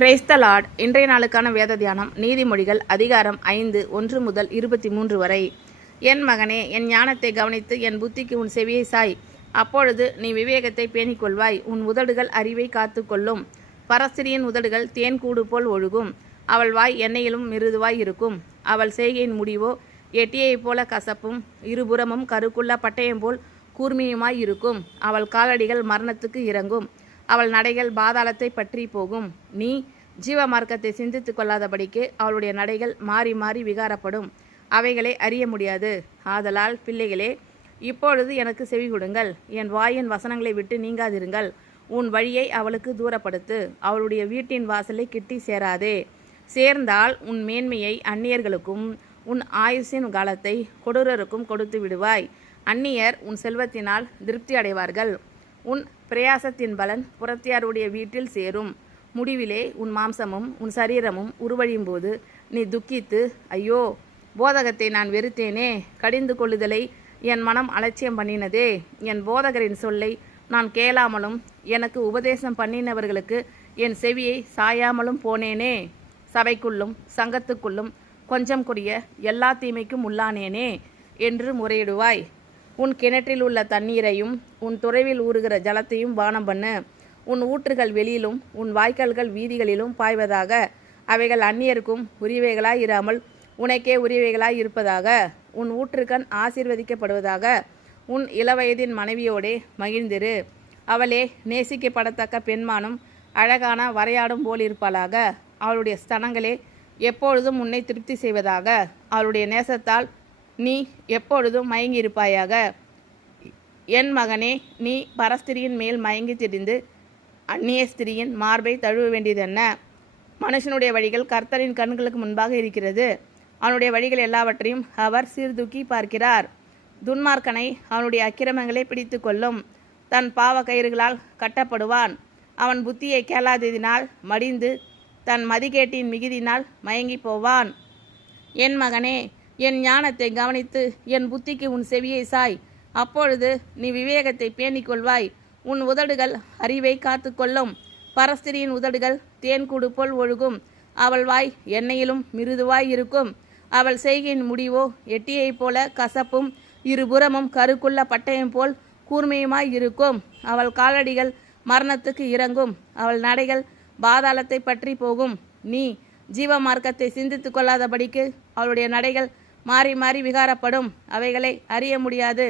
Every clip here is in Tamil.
Praise the Lord. இன்றைய நாளுக்கான வேத தியானம் நீதிமொழிகள் அதிகாரம் 5 1 முதல் 23 வரை. என் மகனே, என் ஞானத்தை கவனித்து என் புத்திக்கு உன் செவியை சாய். அப்பொழுது நீ விவேகத்தை பேணிக்கொள்வாய். உன் உதடுகள் அறிவை காத்து கொள்ளும். பரஸ்திரியின் உதடுகள் தேன்கூடு போல் ஒழுகும். அவள் வாய் எண்ணெயிலும் மிருதுவாய் இருக்கும். அவள் செய்கையின் முடிவோ எட்டியைப் போல கசப்பும் இருபுறமும் கருக்குள்ள பட்டயம் போல் கூர்மையுமாய் இருக்கும். அவள் காலடிகள் மரணத்துக்கு இறங்கும். அவள் நடைகள் பாதாளத்தை பற்றி போகும். நீ ஜீவ மார்க்கத்தை சிந்தித்து கொள்ளாதபடிக்கு அவளுடைய நடைகள் மாறி மாறி விகாரப்படும். அவைகளை அறிய முடியாது. ஆதலால் பிள்ளைகளே, இப்பொழுது எனக்கு செவி கொடுங்கள். என் வாயின் வசனங்களை விட்டு நீங்காதிருங்கள். உன் வழியை அவளுக்கு தூரப்படுத்து. அவளுடைய வீட்டின் வாசலை கிட்டி சேராதே. சேர்ந்தால் உன் மேன்மையை அந்நியர்களுக்கும் உன் ஆயுசின் காலத்தை கொடூரருக்கும் கொடுத்து விடுவாய். அந்நியர் உன் செல்வத்தினால் திருப்தி அடைவார்கள். உன் பிரயாசத்தின் பலன் புறத்தியாருடைய வீட்டில் சேரும். முடிவிலே உன் மாம்சமும் உன் சரீரமும் உருவழியும் போது நீ துக்கித்து, ஐயோ, போதகத்தை நான் வெறுத்தேனே, கடிந்து கொள்ளுதலை என் மனம் அலட்சியம் பண்ணினதே, என் போதகரின் சொல்லை நான் கேளாமலும் எனக்கு உபதேசம் பண்ணினவர்களுக்கு என் செவியை சாயாமலும் போனேனே, சபைக்குள்ளும் சங்கத்துக்குள்ளும் கொஞ்சம் கொடிய எல்லா தீமைக்கும் உள்ளானேனே என்று முறையிடுவாய். உன் கிணற்றில் உள்ள தண்ணீரையும் உன் துறைவில் ஊறுகிற ஜலத்தையும் பானம் பண்ணு. உன் ஊற்றுகள் வெளியிலும் உன் வாய்க்கால்கள் வீதிகளிலும் பாய்வதாக. அவைகள் அந்நியருக்கும் உரியவைகளாய் இராமல் உனக்கே உரியவைகளாய் இருப்பதாக. உன் ஊற்றுக்கண் ஆசீர்வதிக்கப்படுவதாக. உன் இளவயதின் மனைவியோடே மகிழ்ந்திரு. அவளே நேசிக்கப்படத்தக்க பெண்மானும் அழகான வரையாடும் போல் இருப்பாளாக. அவளுடைய ஸ்தனங்களே எப்பொழுதும் உன்னை திருப்தி செய்வதாக. அவளுடைய நேசத்தால் நீ எப்பொழுதும் மயங்கியிருப்பாயாக. என் மகனே, நீ பரஸ்திரியின் மேல் மயங்கி திரிந்து அந்நிய ஸ்திரியின் மார்பை தழுவ வேண்டியதென்ன? மனுஷனுடைய வழிகள் கர்த்தரின் கண்களுக்கு முன்பாக இருக்கிறது. அவனுடைய வழிகள் எல்லாவற்றையும் அவர் சீர்தூக்கி பார்க்கிறார். துன்மார்க்கனை அவனுடைய அக்கிரமங்களை பிடித்து கொள்ளும். தன் பாவ கயிறுகளால் கட்டப்படுவான். அவன் புத்தியை கேளாததினால் மடிந்து தன் மதிகேட்டின் மிகுதினால் மயங்கி போவான். என் மகனே, என் ஞானத்தை கவனித்து என் புத்திக்கு உன் செவியை சாய். அப்பொழுது நீ விவேகத்தை பேணிக்கொள்வாய். உன் உதடுகள் அறிவை காத்து கொள்ளும். பரஸ்திரியின் உதடுகள் தேன்கூடு போல் ஒழுகும். அவள் வாய் எண்ணெயிலும் மிருதுவாய் இருக்கும். அவள் செய்கையின் முடிவோ எட்டியைப் போல கசப்பும் இருபுறமும் கருக்குள்ள பட்டயம் போல் கூர்மையுமாய் இருக்கும். அவள் காலடிகள் மரணத்துக்கு இறங்கும். அவள் நடைகள் பாதாளத்தை பற்றி போகும். நீ ஜீவ மார்க்கத்தை சிந்தித்து கொள்ளாதபடிக்கு அவளுடைய நடைகள் மாறி மாறி விகாரப்படும். அவைகளை அறிய முடியாது.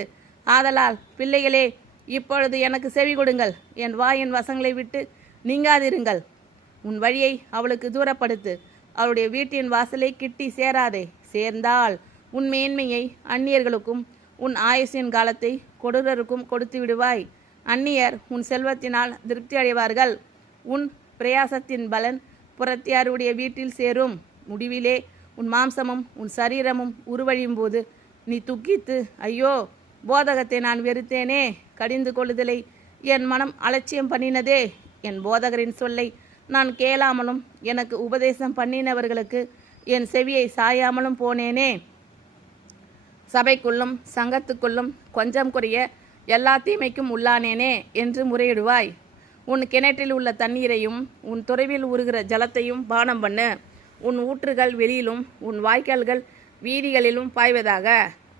ஆதலால் பிள்ளைகளே, இப்பொழுது எனக்கு செவி கொடுங்கள். என் வாயின் வசங்களை விட்டு நீங்காதிருங்கள். உன் வழியை அவளுக்கு தூரப்படுத்து. அவளுடைய வீட்டின் வாசலை கிட்டி சேராதே. சேர்ந்தால் உன் மேன்மையை அந்நியர்களுக்கும் உன் ஆயுசின் காலத்தை கொடூரருக்கும் கொடுத்து விடுவாய். அந்நியர் உன் செல்வத்தினால் திருப்தி அடைவார்கள். உன் பிரயாசத்தின் பலன் புறத்தியாருடைய வீட்டில் சேரும். முடிவிலே உன் மாம்சமும் உன் சரீரமும் உருவழியும் போது நீ துக்கித்து, ஐயோ, போதகத்தை நான் வெறுத்தேனே, கடிந்து கொள்ளுதலை என் மனம் அலட்சியம் பண்ணினதே, என் போதகரின் சொல்லை நான் கேளாமலும் எனக்கு உபதேசம் பண்ணினவர்களுக்கு என் செவியை சாயாமலும் போனேனே. சபைக்குள்ளும் சங்கத்துக்குள்ளும் கொஞ்சம் குறைய எல்லா தீமைக்கும் உள்ளானேனே என்று முறையிடுவாய். உன் கிணற்றில் உள்ள தண்ணீரையும் உன் துறைவில் ஊறுகிற ஜலத்தையும் பானம் பண்ணு. உன் ஊற்றுகள் வெளியிலும் உன் வாய்க்கால்கள் வீதிகளிலும் பாய்வதாக.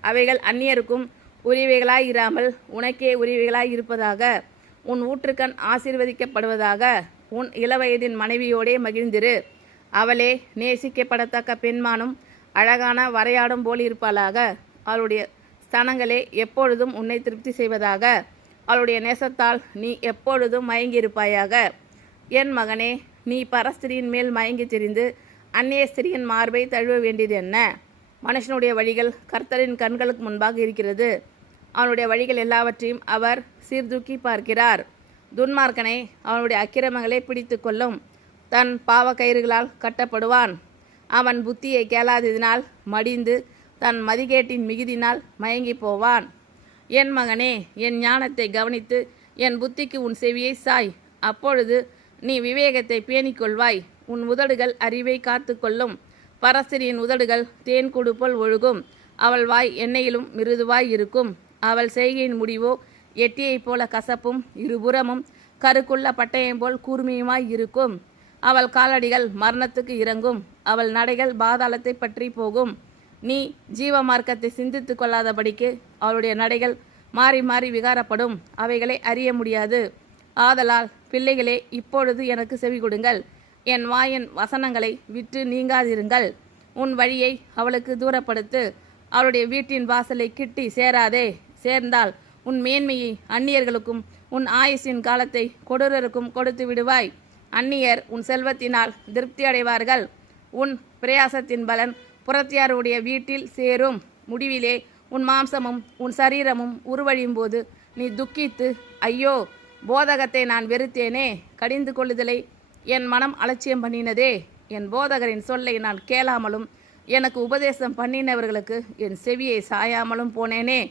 அவைகள் அந்நியருக்கும் உரியவைகளாய் இராமல் உனக்கே உரியவைகளாய் இருப்பதாக. உன் ஊற்றுக்கண் ஆசீர்வதிக்கப்படுவதாக. உன் இளவயதின் மனைவியோடே மகிழ்ந்திரு. அவளே நேசிக்கப்படத்தக்க பெண்மானும் அழகான வரையாடும் போல் இருப்பாளாக. அவளுடைய ஸ்தனங்களே எப்பொழுதும் உன்னை திருப்தி செய்வதாக. அவளுடைய நேசத்தால் நீ எப்பொழுதும் மயங்கியிருப்பாயாக. என் மகனே, நீ பரஸ்திரியின் மேல் மயங்கி திரிந்து அந்நிய ஸ்திரியின் மார்பை தழுவ வேண்டியது என்ன? மனுஷனுடைய வழிகள் கர்த்தரின் கண்களுக்கு முன்பாக இருக்கிறது. அவனுடைய வழிகள் எல்லாவற்றையும் அவர் சீர்தூக்கி பார்க்கிறார். துன்மார்க்கனை அவனுடைய அக்கிரமங்களை பிடித்து கொள்ளும். தன் பாவ கயிறுகளால் கட்டப்படுவான். அவன் புத்தியை கேளாததினால் மடிந்து தன் மதிகேட்டின் மிகுதினால் மயங்கி போவான். என் மகனே, என் ஞானத்தை கவனித்து என் புத்திக்கு உன் செவியை சாய். அப்பொழுது நீ விவேகத்தை பேணிக்கொள்வாய். உன் உதடுகள் அறிவை காத்து கொள்ளும். பரஸ்திரியின் உதடுகள் தேன்கூடு போல் ஒழுகும். அவள் வாய் எண்ணெயிலும் மிருதுவாய் இருக்கும். அவள் செய்கையின் முடிவோ எட்டியைப் போல கசப்பும் இருபுறமும் கருக்குள்ள பட்டயம் போல் கூர்மையுமாய் இருக்கும். அவள் காலடிகள் மரணத்துக்கு இறங்கும், அவள் நடைகள் பாதாளத்தை பற்றி போகும். நீ ஜீவ மார்க்கத்தை சிந்தித்து கொள்ளாதபடிக்கு அவளுடைய நடைகள் மாறி மாறி விகாரப்படும், அவைகளை அறிய முடியாது. ஆதலால் பிள்ளைகளே, இப்பொழுது எனக்கு செவி கொடுங்கள், என் வாயின் வசனங்களை விட்டு நீங்காதிருங்கள். உன் வழியை அவளுக்கு தூரப்படுத்து, அவளுடைய வீட்டின் வாசலை கிட்டி சேராதே. சேர்ந்தால் உன் மேன்மையை அந்நியர்களுக்கும் உன் ஆயுசின் காலத்தை கொடூரருக்கும் கொடுத்து விடுவாய். அந்நியர் உன் செல்வத்தினால் திருப்தி அடைவார்கள், உன் பிரயாசத்தின் பலன் புறத்தியாருடைய வீட்டில் சேரும். முடிவிலே உன் மாம்சமும் உன் சரீரமும் உருவழியும் போது நீ துக்கித்து, ஐயோ, போதகத்தை நான் வெறுத்தேனே, கடிந்து கொள்ளுதலை என் மனம் அலட்சியம் பண்ணினதே, என் போதகரின் சொல்லை நான் கேளாமலும் எனக்கு உபதேசம் பண்ணினவர்களுக்கு என் செவியை சாயாமலும் போனேனே.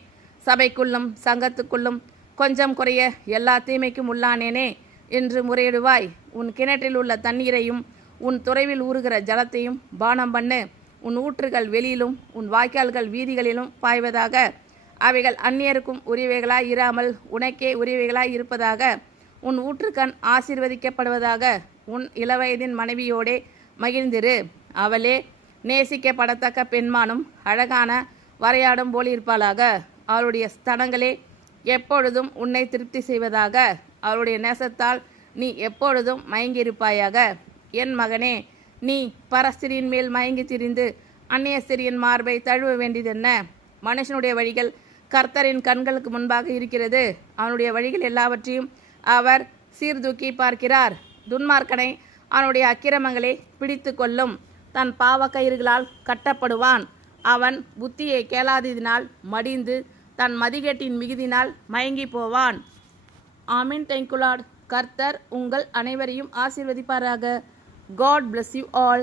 சபைக்குள்ளும் சங்கத்துக்குள்ளும் கொஞ்சம் குறைய எல்லா தீமைக்கும் உள்ளானேனே என்று முறையிடுவாய். உன் கிணற்றில் உள்ள தண்ணீரையும் உன் துறைவில் ஊறுகிற ஜலத்தையும் பானம் பண்ணு. உன் ஊற்றுகள் வெளியிலும் உன் வாய்க்கால்கள் வீதிகளிலும் பாய்வதாக. அவைகள் அந்நியருக்கும் உரியவைகளாய் இராமல் உனக்கே உரியவைகளாய் இருப்பதாக. உன் ஊற்றுக்கண் ஆசீர்வதிக்கப்படுவதாக. உன் இளவயதின் மனைவியோடே மகிழ்ந்திரு, அவளே நேசிக்கப்படத்தக்க பெண்மானும் அழகான வரையாடும் போலிருப்பாளாக. அவளுடைய ஸ்தனங்களே எப்பொழுதும் உன்னை திருப்தி செய்வதாக. அவளுடைய நேசத்தால் நீ எப்பொழுதும் மயங்கியிருப்பாயாக. என் மகனே, நீ பரஸ்திரியின் மேல் மயங்கி திரிந்து அந்நிய ஸ்திரியின் மார்பை தழுவ வேண்டியதென்ன? மனுஷனுடைய வழிகள் கர்த்தரின் கண்களுக்கு முன்பாக இருக்கிறது, அவனுடைய வழிகள் எல்லாவற்றையும் அவர் சீர்தூக்கி பார்க்கிறார். துன்மார்க்கனை அவனுடைய அக்கிரமங்களை பிடித்து கொள்ளும், தன் பாவக்கயிறுகளால் கட்டப்படுவான். அவன் புத்தியை கேளாததினால் மடிந்து தன் மதிகேட்டின் மிகுதினால் மயங்கி போவான். ஆமீன். Thank you Lord. கர்த்தர் உங்கள் அனைவரையும் ஆசீர்வதிப்பாராக. God bless you all.